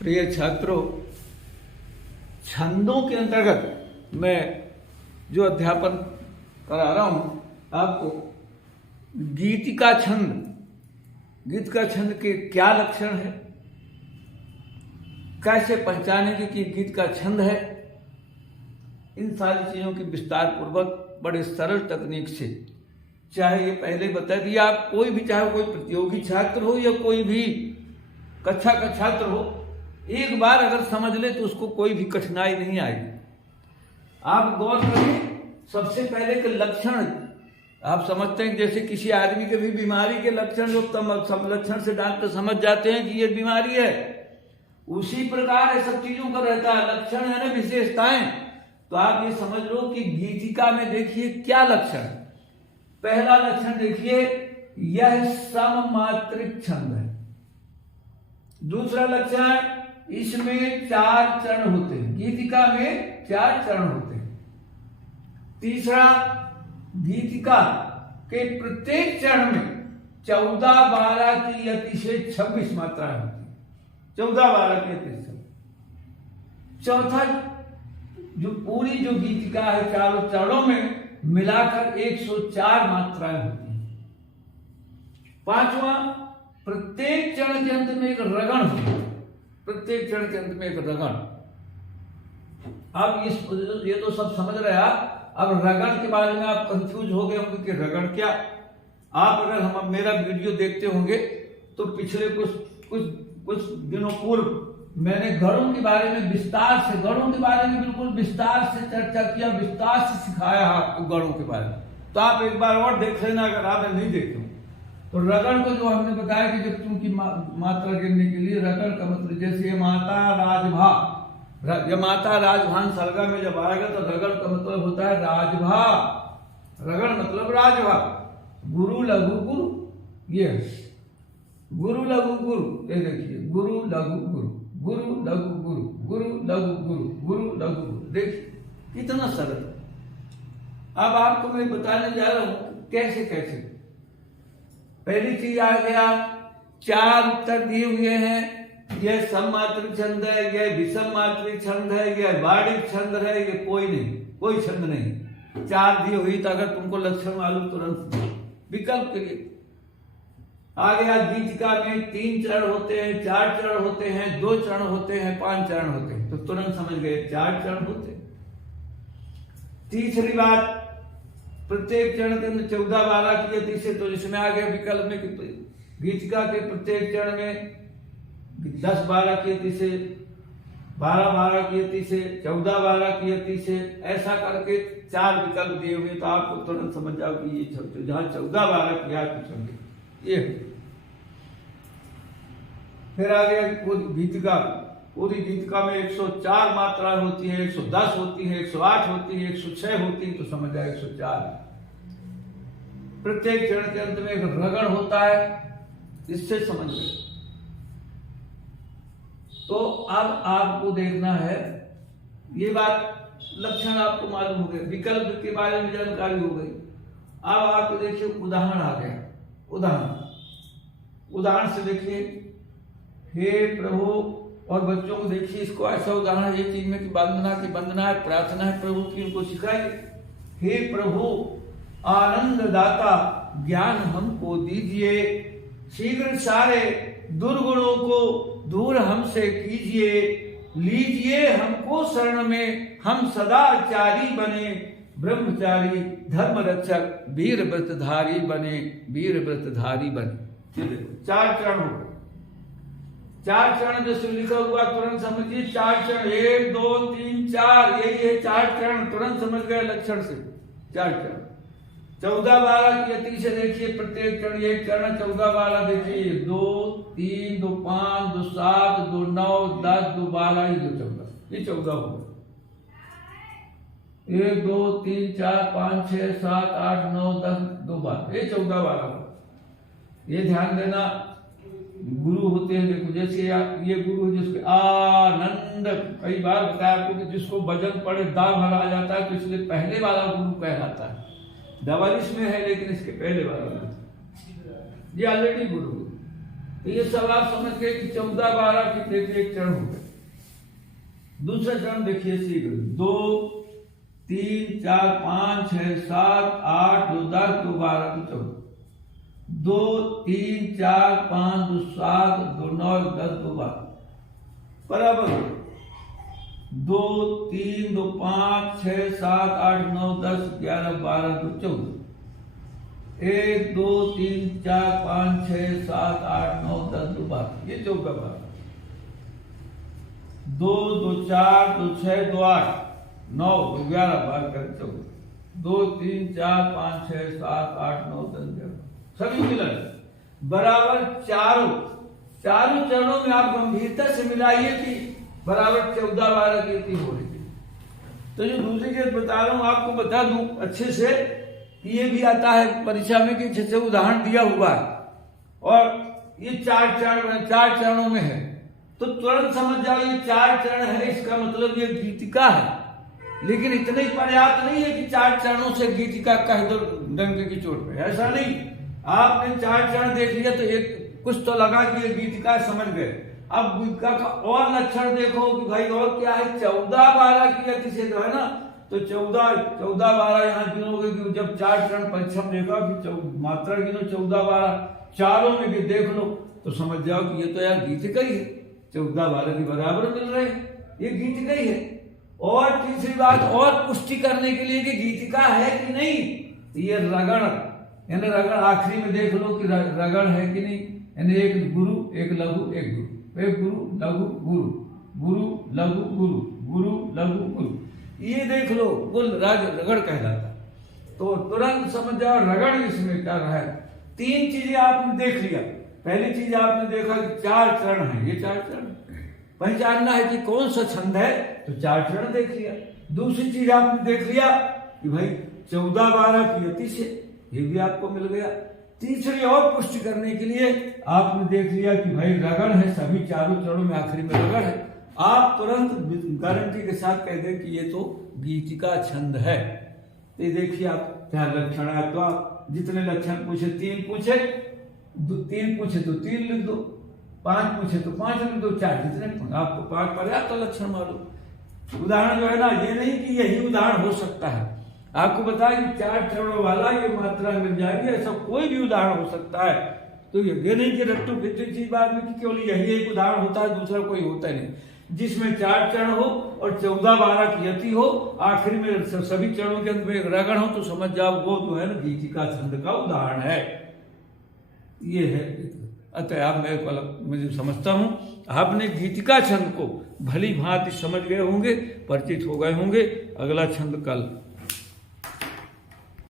प्रिय छात्रों, छंदों के अंतर्गत मैं जो अध्यापन करा रहा हूं आपको, गीत का छंद के क्या लक्षण है, कैसे पहचानेंगे कि गीत का छंद है, इन सारी चीजों की विस्तार पूर्वक बड़े सरल तकनीक से, चाहे ये पहले बता दिया, आप कोई भी, चाहे कोई प्रतियोगी छात्र हो या कोई भी कक्षा का छात्र हो, एक बार अगर समझ ले तो उसको कोई भी कठिनाई नहीं आएगी। आप गौर करें, सबसे पहले के लक्षण आप समझते हैं, जैसे किसी आदमी के भी बीमारी के लक्षण लोग सब लक्षण से डॉक्टर समझ जाते हैं कि ये बीमारी है, उसी प्रकार ये सब चीजों का रहता है। लक्षण है ना, विशेषताएं। तो आप ये समझ लो कि गीतिका में देखिए क्या लक्षण। पहला लक्षण देखिए, यह सममात्रिक छंद है। दूसरा लक्षण, इसमें 4 चरण होते हैं, गीतिका में 4 चरण होते हैं। तीसरा, गीतिका के प्रत्येक चरण में 14-12 की अति से 26 मात्राएं होती है, 14-12 की अति से। चौथा, जो पूरी जो गीतिका है चारों चरणों में मिलाकर 104 मात्राएं होती हैं। पांचवा, प्रत्येक चरण के अंत में एक रगड़ होता है, प्रत्येक चरण के अंत में एक रगड़। अब ये तो सब समझ रहे आप। अब रगड़ के बारे में आप कंफ्यूज हो गए होंगे कि रगड़ क्या। आप अगर हम मेरा वीडियो देखते होंगे तो पिछले कुछ दिनों पूर्व मैंने गणों के बारे में विस्तार से, गणों के बारे में बिल्कुल विस्तार से चर्चा किया, विस्तार से सिखाया आपको गणों के बारे में। तो आप एक बार और देख लेना अगर आपने नहीं देखे। तो रगड़ को जो हमने बताया कि जब तुम की मात्रा गिनने के लिए रगड़ का मतलब, जैसे ये माता राजभा, ये माता राजभान सर्गा में जब आएगा तो रगड़ का मतलब होता है राजभा। रगड़ मतलब राजभा। गुरु लघु गुरु, ये गुरु लघु गुरु, ये देखिए, गुरु लघु गुरु, गुरु लघु गुरु, गुरु लघु गुरु, गुरु लघु गुरु। देखिए कितना सरल। अब आपको मैं बताने जा रहा हूं कैसे कैसे। पहली चीज आ गया, 4 उत्तर दिए हुए हैं। यह सममात्रिक छंद है, यह विषम मात्रिक छंद है, यह बाणिक छंद है, ये कोई नहीं, कोई छंद नहीं। 4 दिए हुई तो अगर तुमको लक्षण मालूम तुरंत विकल्प के लिए आ गया। गीतिका में 3 चरण होते हैं, 4 चरण होते हैं, 2 चरण होते हैं, 5 चरण होते हैं, तो तुरंत समझ गए 4 चरण होते हैं। तीसरी बात, प्रत्येक चरण के अंदर 14-12 की अति से, तो इसमें आ गया विकल्प में कि गीतिका के प्रत्येक चरण में 10-12 की अति से, 12-12 की अति से, 14-12 की अति से, ऐसा करके 4 विकल्प दिए हुए। तो आपको तुरंत समझ जाओ कि ये जहां 14-12 की आप ये। फिर आ गया गीतिका। पूरी गीतिका में 104 मात्राएं होती है, 110 होती है, 108 होती है, 106 होती है, तो समझ जाए 104। प्रत्येक चरण के अंत में एक रगड़ होता है, इससे समझ गए। तो अब आपको देखना है, ये बात लक्षण आपको मालूम हो गए, विकल्प के बारे में जानकारी हो गई। अब आपको देखिए उदाहरण आ गया। उदाहरण से देखिए, हे प्रभु, और बच्चों को देखिए, इसको ऐसा उदाहरण ये चीज में कि वंदना है, प्रार्थना है प्रभु की, उनको सिखाइए। हे प्रभु, आनंद दाता, ज्ञान हमको दीजिए, शीघ्र सारे दुर्गुणों को दूर हमसे कीजिए, लीजिए हमको शरण में, हम सदाचारी बने, ब्रह्मचारी, धर्म रक्षक, वीर व्रतधारी बने, वीर व्रतधारी बने। 4 चरण हो गए। 4 चरण जैसे लिखा हुआ तुरंत समझिए, 4 चरण, 1 2 3 4, यही है 4 चरण, तुरंत समझ गए लक्षण से। 4 चरण। 14-12 की अति से देखिए, प्रत्येक चरण एक चरण, 14-12 देखिए, 2 3 2 5 2 7 2 9 10 2 12, ये 2 14, ये 14 हो गए। 1 2 3 4 5 6 7 8 9 10 2 12, ये 14-12। ये ध्यान देना, गुरु होते हैं, देखो जैसे ये गुरु है जिसके आनंद, कई बार बताया आपको कि जिसको वजन पड़े दाम भरा जाता है, तो इसलिए पहले वाला गुरु कहलाता है। डबल इसमें है लेकिन इसके पहले वाला ये ऑलरेडी गुरु। तो ये सब आप समझ गए कि 14 12 कितने के एक चरण हो गए। दूसरा चरण देखिए शीघ्र, 2 3 4 5 6 7 8 2 10 2 12 2 14, 2 3 4 5 2 7 2 9 10 2 12 बराबर 2 3 2 5 6 7 8 9 10 11 12 2 14, 1 2 3 4 5 6 7 8 9 10 2 12, ये 14 12, 2 2 4 2 6 2 8 9 2 11 12 कर 14, 2 3 4 5 6 7 8 9 10 11 सभी मिलन बराबर चारों चरणों में आप गंभीरता से मिलाइए कि बराबर 14 12 गिनती हो रही है। तो जो दूसरी चीज बता रहा हूं आपको बता दूं अच्छे से कि ये भी आता है परीक्षा में कि अच्छे से उदाहरण दिया हुआ है और ये 4 चरणों में है, तो तुरंत समझ जाओ ये 4 चरण है, इसका मतलब ये गीतिका है। लेकिन इतना ही पर्याप्त नहीं है कि 4 चरणों से गीतिका कह दो डंके की चोट पे, ऐसा नहीं। आपने 4 चरण देख लिया तो एक कुछ तो लगा कि ये गीतिका समझ गए। अब गीतिका का और लक्षण देखो कि भाई और क्या है, 14 12 की गति से जो है ना, तो 14 12 यहाँ गिनोगे कि जब 4 चरण परीक्षा में देखा कि मात्रा गिनो 14 12 चारों में भी देख लो तो समझ जाओ कि ये तो यार गीतिका ही है, 14 12 के बराबर मिल रहे हैं, ये गीतिका ही है। और तीसरी बात और पुष्टि करने के लिए कि गीतिका है कि नहीं, तो ये रगड़ यानी रगड़ आखिरी में देख लो कि रगड़ है कि नहीं, यानी एक गुरु एक लघु एक गुरु, एक गुरु लघु गुरु, गुरु लघु गुरु, गुरु लघु गुरु, ये देख लो वो रगड़ कहलाता। तो तुरंत समझ जाओ रगड़ इसमें क्या है। 3 चीजें आपने देख लिया। पहली चीज आपने देखा कि 4 चरण है, ये 4 चरण पहचानना है कि कौन सा छंद है, तो 4 चरण देख लिया। दूसरी चीज आपने देख लिया कि भाई 14 12 की गति से, ये भी आपको मिल गया। तीसरी और पुष्टि करने के लिए आपने देख लिया कि भाई रगड़ है, सभी चारों चरणों में आखिरी में रगड़ है। आप तुरंत गारंटी के साथ कह दें कि ये तो गीतिका छंद है। तो ये देखिए आप क्या लक्षण है, तो आप जितने लक्षण पूछे 3 पूछे 3 पूछे तो 3 लिख दो, 5 पूछे तो 5 लिख दो, 4 जितने आपको 5 पर्याप्त लक्षण मालूम। उदाहरण जो है ना, ये नहीं कि यही उदाहरण हो सकता है, आपको बताया कि 4 चरणों वाला ये मात्रा मिल जाएगी, ऐसा कोई भी उदाहरण हो सकता है। तो ये नहीं कि रट्टू फिट्टू चीज बाद में कि केवल यही एक उदाहरण होता है, दूसरा कोई होता नहीं। जिसमें 4 चरण हो और 14 12 की यति हो, आखिर में सभी चरणों के अंत में एक रगड़ हो, तो समझ जाओ वो जो है ना गीतिका छंद का उदाहरण है। ये है अतः आप मैं समझता हूं आपने गीतिका छंद को भली भांति समझ गए होंगे, परिचित हो गए होंगे। अगला छंद कल